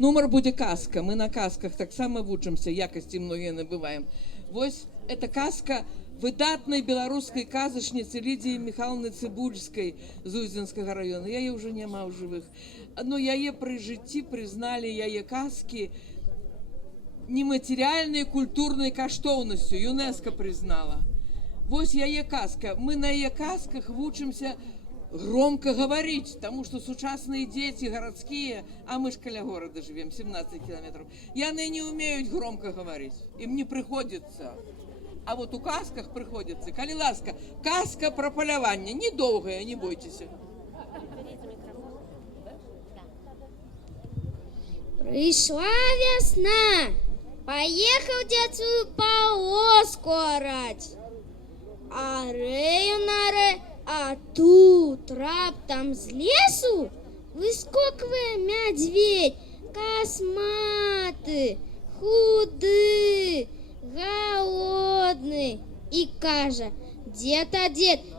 Нумар будзе казка. Мы на казках таксама вучымся, якасці многія набываем. Вось эта казка выдатнай беларускай казачніцы Лідіі Михайловны Цыбульскай з Уздзенскага района. Яе ўжо няма ў жывых. Но яе пры жыцці прызналі яе казкі нематериальной культурной каштоўнасцю. ЮНЕСКО признала. Вось яе казка. Мы на яе казках вучимся громко говорить, потому что сучасные дети городские, а мы ж каля города живем, 17 километров, яны не умеют громко говорить, им не приходится. А вот у казках приходится. Калі ласка, казка про поляванне, недолгая, не бойтесь. Пришла весна, поехал дед свою полоску орать. Арею наре, а тут раптом з лесу выскакивает медведь, косматый, худый, голодный, и каже: дед,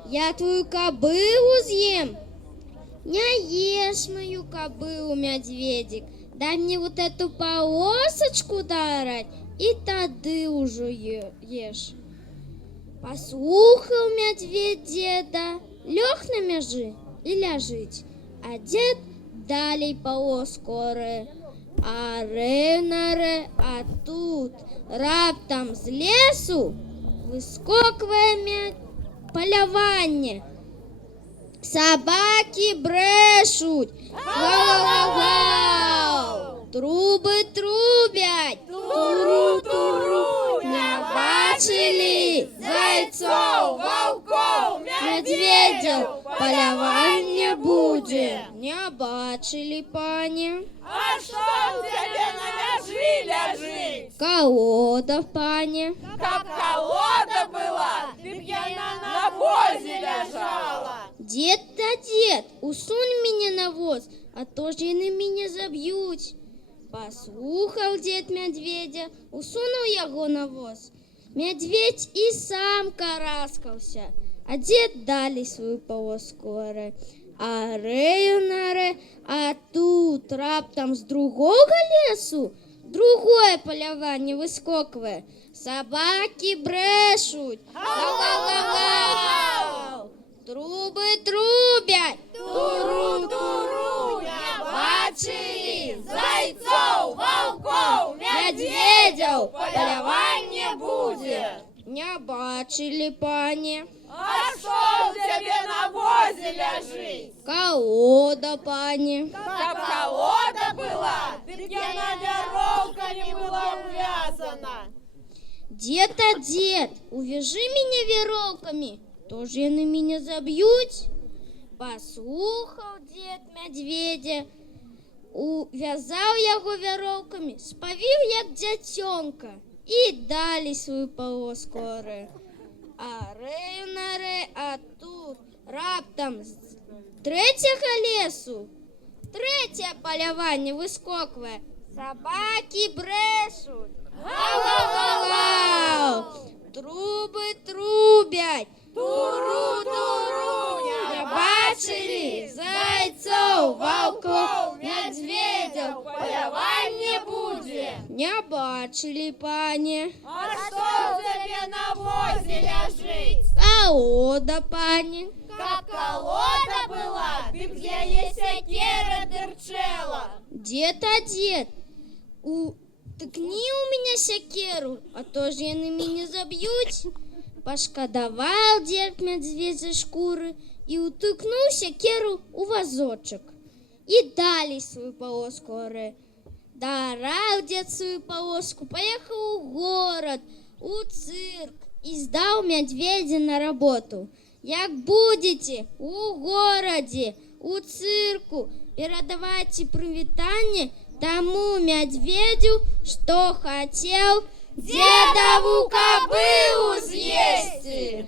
я твою кобылу съем. Не ешь мою кобылу, медведик, дай мне вот эту полосочку дарать, и тады уже ешь. Послухал медведь деда, лег на межи и ляжить, а дед далей полоску оре. Аре, а тут раптом з лесу выскакивает поляванне. Собаки брешут, гау-гау-гау, трубы трубят, туру-туру, не бачили зайцов, волков, медведей, поляванне будет. Не бачили, пані. А что у тебя на межи лежит? Колода, пані. Как колода была, ты б я на навозе лежала. Дед, усунь меня на воз, а то ж яны меня заб'ють. Послухал дед медведя, усунул яго на воз. Медведь и сам караскался, а дед дали свою полоску оре. Арею наре, а тут раптом с другого лесу другое поляванне выскакивает. Собаки брешут, гау-гау-гау, трубы трубят, Туру-туру, не бачили зайцов, волков, медведей, поляванне будет. Не бачили, пані. А что у тебя на возе лежит? Колода, пані. Как колода была, ты б я на веровками была увязана. Дед, увяжи меня веровками, то ж яны меня заб'ють. Послухал дед медведя, увязал яго веровками, спавіў як дзяцёнка и дали свою полоску оре. Арею наре, а тут раптом з третьего лесу третье поляванне выскакивает. Собаки брешут, гау-гау-гау, трубы трубят, Туру-туру, не бачили зайцов, волков, медведей, поляванне будет. не бачили, пані. А что у тебя на возе лежит? Колода, пані. Как колода была, ты б я ей сякера дырчела. Дед, утыкни у меня сякеру, а то ж яны меня заб'ють. Пошкодовал дед медведя шкуры и утыкнул сякеру у вазочек. И дали свою полоску оре. Дарал дед свою полоску, поехал в город, у цирк и сдал медведя на работу. Як будете у городе, у цирку, передавайте привитание тому медведю, что хотел дедову кобылу съесть.